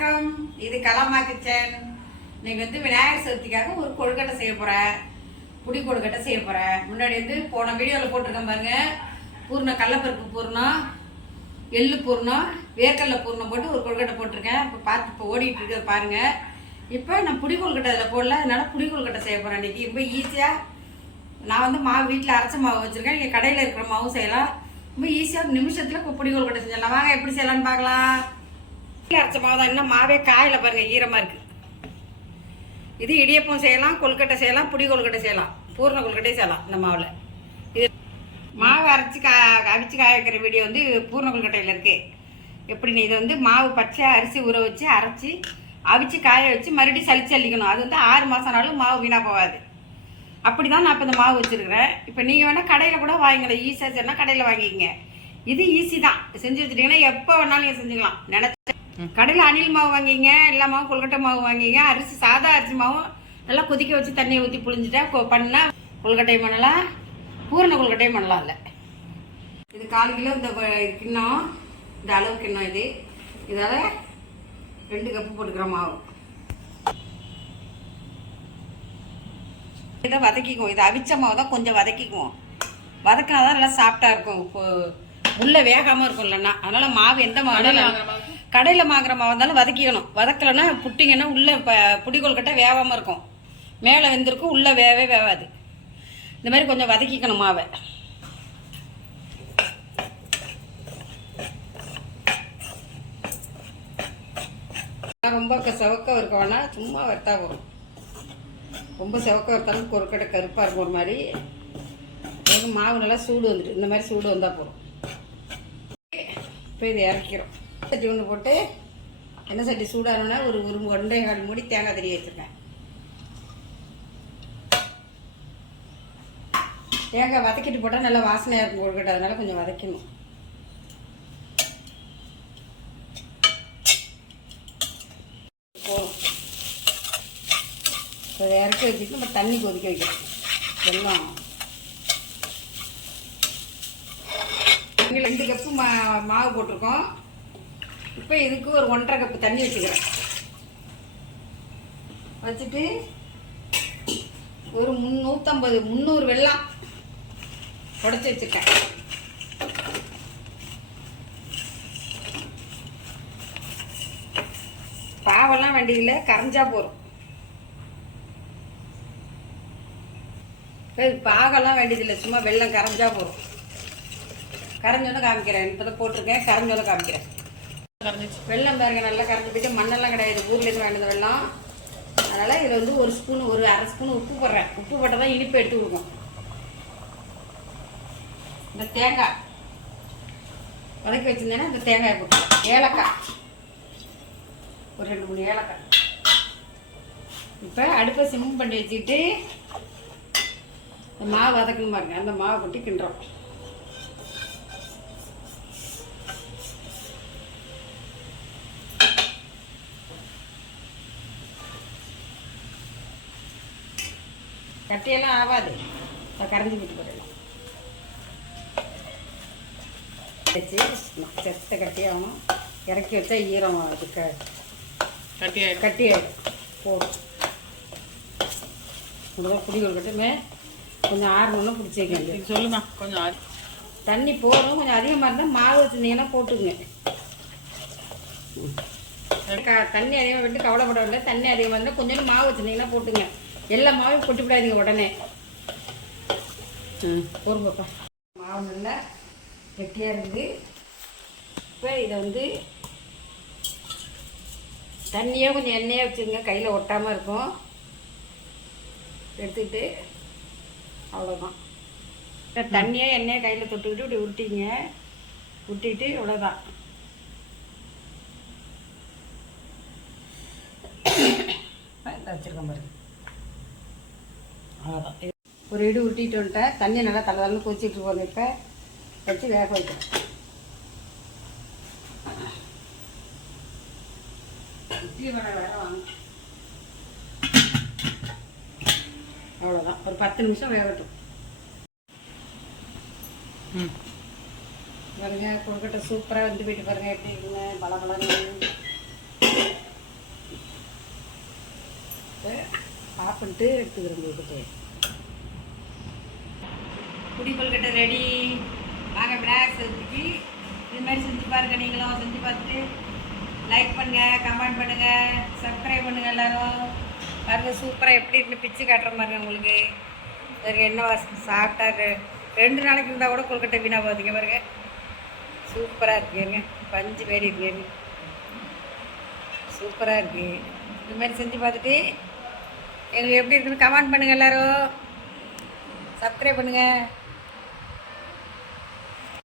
வணக்கம். இது கலாமா கிச்சன் இன்னைக்கு வந்து விநாயகர் சதுர்த்திக்காக ஒரு கொழுக்கட்டை செய்ய போகிறேன் புடி கொழுக்கட்டை செய்ய போகிறேன் முன்னாடி வந்து போன வீடியோவில் போட்டிருக்கேன் பாருங்க. பூர்ணம் கடலப்பருப்பு பூர்ணம் எள்ளு பூர்ணம் வேர்க்கடல பூர்ணம் போட்டு ஒரு கொழுக்கட்டை போட்டிருக்கேன். இப்போ பார்த்து இப்போ ஓடிட்டு இருக்கிறத பாருங்க. இப்போ நான் புடி கொழுக்கட்டை அதில் போடல அதனால புடி கொழுக்கட்டை செய்ய போகிறேன் இன்னைக்கு. ரொம்ப ஈஸியாக நான் வந்து மாவு வீட்டில் அரைச்ச மாவு வச்சுருக்கேன். நீங்கள் கடையில் இருக்கிற மாவும் செய்யலாம். ரொம்ப ஈஸியாக நிமிஷத்தில் புடி கொழுக்கட்டை செஞ்சிடலாம். வாங்க எப்படி செய்யலாம்னு பார்க்கலாம். அரைச்ச மாவு தான் இன்னும் மாவே காயில பாருங்க ஈரமாக இருக்குது இது இடியப்பம் செய்யலாம் கொழுக்கட்டை செய்யலாம் புடி கொழுக்கட்டை செய்யலாம். பூர்ண கொழுக்கட்டையும் செய்யலாம் இந்த மாவில். இது மாவு அரைச்சி கா அவிச்சு காய வைக்கிற வீடியோ வந்து பூர்ண கொழுக்கட்டையில் இருக்கு. எப்படின்னு இது வந்து மாவு பச்சையாக அரிசி ஊற வச்சு அரைச்சி அவிச்சு காய வச்சு மறுபடியும் சலிச்சு அள்ளிக்கணும். அது வந்து ஆறு மாதம்னாலும் மாவு வீணாக போகாது. அப்படி தான் நான் இப்போ இந்த மாவு வச்சுருக்கிறேன். இப்போ நீங்கள் வேணால் கடையில் கூட வாங்கிக்கலாம். ஈஸியாக சொன்னால் கடையில் வாங்கிக்கிங்க. இது ஈஸி தான். செஞ்சு வச்சுட்டிங்கன்னா எப்போ வேணாலும் நீங்கள் செஞ்சுக்கலாம். நினச்சி கடையில் அணில் மாவு வாங்கிங்க எல்லா மாவும் கொழுக்கட்டை மாவு வாங்கிங்க அரிசி சாதா அரிசி மாவும் நல்லா கொதிக்க வச்சு தண்ணியை ஊற்றி புழிஞ்சிட்டா கொ- பண்ணா கொழுக்கட்டையும் பண்ணலாம் பூரண கொழுக்கட்டையும் பண்ணலாம் இல்லை. இது கால் கிலோ இந்த கிண்ணம் இந்த அளவு கிண்ணம் இது. இதால் ரெண்டு கப்பு போட்டுக்கிறோம் மாவு. இதை வதக்கிக்குவோம். இது அவிச்ச மாவு தான் கொஞ்சம் வதக்கிக்குவோம். வதக்கினா தான் நல்லா சாஃப்டாக இருக்கும். இப்போ உள்ள வேகாமல் இருக்கும் இல்லைன்னா அதனால மாவு எந்த மாவு கடையில் வாங்குற மாவு இருந்தாலும் வதக்கிக்கணும். வதக்கலைன்னா புட்டிங்கன்னா உள்ளே இப்போ புடிக்கொல்கட்டை வேகாமல் இருக்கும். மேலே வெந்திருக்கும் உள்ளே வேவே வேவாது. இந்த மாதிரி கொஞ்சம் வதக்கிக்கணும் மாவை. ரொம்ப செவக்க இருக்க வேணாம் சும்மா வறுத்தா போகும் ரொம்ப செவக்க வறுத்தாலும் கொருக்கட்டை கருப்பாக இருக்கும் ஒரு மாதிரி. மாவு நல்லா சூடு வந்துட்டு இந்த மாதிரி சூடு வந்தால் போதும். இப்போ இதை இறக்கிறோம். சட்டி ஒன்று போட்டு எண்ணெய் சட்டி சூடானோன்னா ஒரு ஒரு ஒன்றரை கால் மூடி தேங்காய் தண்ணி வச்சுருக்கேன். தேங்காய் வதக்கிட்டு போட்டால் நல்லா வாசனையாக இருக்கும் கொழுக்கட்டை அதனால் கொஞ்சம் வதக்கணும். போதும். இப்போ இறக்கி வச்சுட்டு நம்ம தண்ணி கொதிக்க வைக்கணும். எல்லாம் ரெண்டு கப்பு மா மாவு போட்டிருக்கோம். இப்போ இதுக்கு ஒரு ஒன்றரை கப்பு தண்ணி வச்சுக்கிறேன். வச்சுட்டு ஒரு முந்நூற்றம்பது முந்நூறு வெள்ளம் உடச்சி வச்சுருக்கேன் பாவெல்லாம் வேண்டியதில்லை கரைஞ்சா போதும். பாகெல்லாம் வேண்டியதில்லை சும்மா வெள்ளம் கரைஞ்சா போதும். கரைஞ்சோன்னு காமிக்கிறேன். இப்போ தான் போட்டிருக்கேன். கரைஞ்சோன்னு காமிக்கிறேன். வெள்ளம் பாருங்க நல்லா கரைஞ்சி போயிட்டு மண்ணெல்லாம் கிடையாது. ஊர்லேருந்து வேண்டியது வெள்ளம். அதனால் இதில் வந்து ஒரு ஸ்பூன் ஒரு அரை ஸ்பூன் உப்பு போடுறேன். உப்பு போட்டால் தான் இனிப்பு எடுத்து கொடுக்கும். இந்த தேங்காய். வதக்கி வச்சிருந்தேன்னா இந்த தேங்காயை போட்டு ஏலக்காய். ஒரு ரெண்டு மூணு ஏலக்காய். இப்போ அடுப்பை சிம் பண்ணி வச்சுக்கிட்டு இந்த மாவு வதக்கணும் பாருங்க. அந்த மாவை கொட்டி கிண்டுறோம். கட்டியெல்லாம் ஆகாது இப்போ கரைஞ்சி விட்டு போயிடலாம் வச்சு செத்த கட்டியாகணும். இறக்கி வச்சா ஈரம் கட்டி ஆயிடும். கட்டி ஆயிடும். போடும் முதல்ல புடி கொழுக்கட்டுமே கொஞ்சம் ஆறணும்னா பிடிச்சி வைக்க சொல்லுமா கொஞ்சம் ஆறி- தண்ணி போடும் கொஞ்சம் அதிகமாக இருந்தால் மாவு வச்சுருந்தீங்கன்னா போட்டுங்க க- தண்ணி அதிகமாக விட்டு கவலைப்பட வேண்டாம். தண்ணி அதிகமாக இருந்தால் கொஞ்சம் மாவு வச்சுருந்தீங்கன்னா போட்டுங்க எல்லா மாவும் கொட்டி விடாதீங்க உடனே. ம் பொறுங்கப்பா மாவு நல்லா கெட்டியாக இருக்குது இப்போ இதை வந்து தண்ணியே கொஞ்சம் எண்ணெயாக வச்சுருங்க கையில் ஒட்டாமல் இருக்கும். எடுத்துக்கிட்டு அவ்வளோதான் இப்போ தண்ணியே எண்ணெயை கையில் தொட்டுக்கிட்டு இப்படி விட்டீங்க விட்டிட்டு இவ்வளோதான் வச்சுருக்கேன் பாருங்கள் அவ்வளோதான் ஒரு இடு விட்டிட்டு வந்துட்டேன். தண்ணியை நல்லா தலை தலை கொச்சிட்டு இருக்கோங்க இப்போ. வச்சு வேக வைக்கிறேன். இட்லி வடை வேறு வாங்க அவ்வளோதான் ஒரு பத்து நிமிஷம் வேகட்டும். ம். பாருங்க கொழுக்கட்டை சூப்பராக வந்து போயிட்டு பாருங்க எப்படி இருக்குங்க பல பழங்கள் ஆஃப் பண்ணிட்டு எடுத்துக்கிறேன் கொழுக்கட்டையை குடி கொழுக்கட்டை ரெடி வாங்க விநாயகர் சதுர்த்திக்கு இது மாதிரி செஞ்சு பாருங்க நீங்களும் செஞ்சு பார்த்துட்டு லைக் பண்ணுங்க கமெண்ட் பண்ணுங்க சப்ஸ்கிரைப் பண்ணுங்க எல்லாரும். பாருங்க சூப்பராக எப்படி இருக்குன்னு பிச்சு காட்டுற பாருங்க உங்களுக்கு. சரி என்ன வாசம் சாப்பிட்டா ரெண்டு நாளைக்கு இருந்தால் கூட கொழுக்கட்டை வீணாக போகுதுங்க பாருங்க. சூப்பராக இருக்குங்க பஞ்சு மாரி இருக்குங்க சூப்பராக இருக்கு. இது மாதிரி செஞ்சு பார்த்துட்டு எங்களுக்கு எப்படி இருக்குன்னு கமெண்ட் பண்ணுங்கள் எல்லோரும். சப்ஸ்கிரைப் பண்ணுங்கள்